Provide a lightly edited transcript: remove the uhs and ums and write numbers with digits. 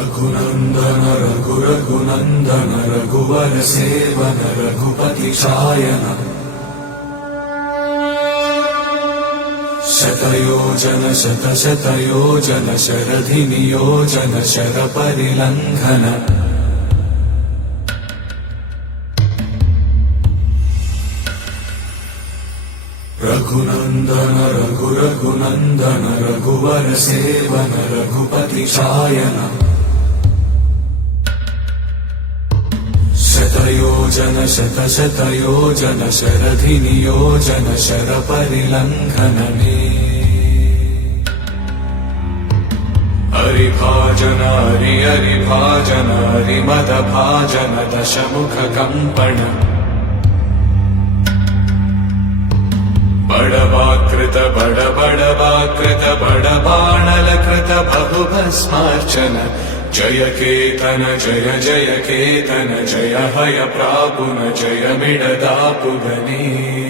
रघुनन्दन रघुरघुनन्दन रघुवर seven Raghupati Shayan शतयोजन शतशतयोजन शरधि नियोजन शरपरिलङ्घन रघुनन्दन रघुरघुनन्दन रघुवर seven Raghupati Shayan शतयोजन शतशतयोजन शरधि नियोजन शरपरिलङ्घनने हरिभाजन हरिभाजन हरिमदभाजन दशमुख कम्पण बड़वाकृत बड़वाकृत बड़बाणलकृत बहुभस्मार्चन जय केतन जय जय केतन जय हय प्रापुन जय मिडदापुगने।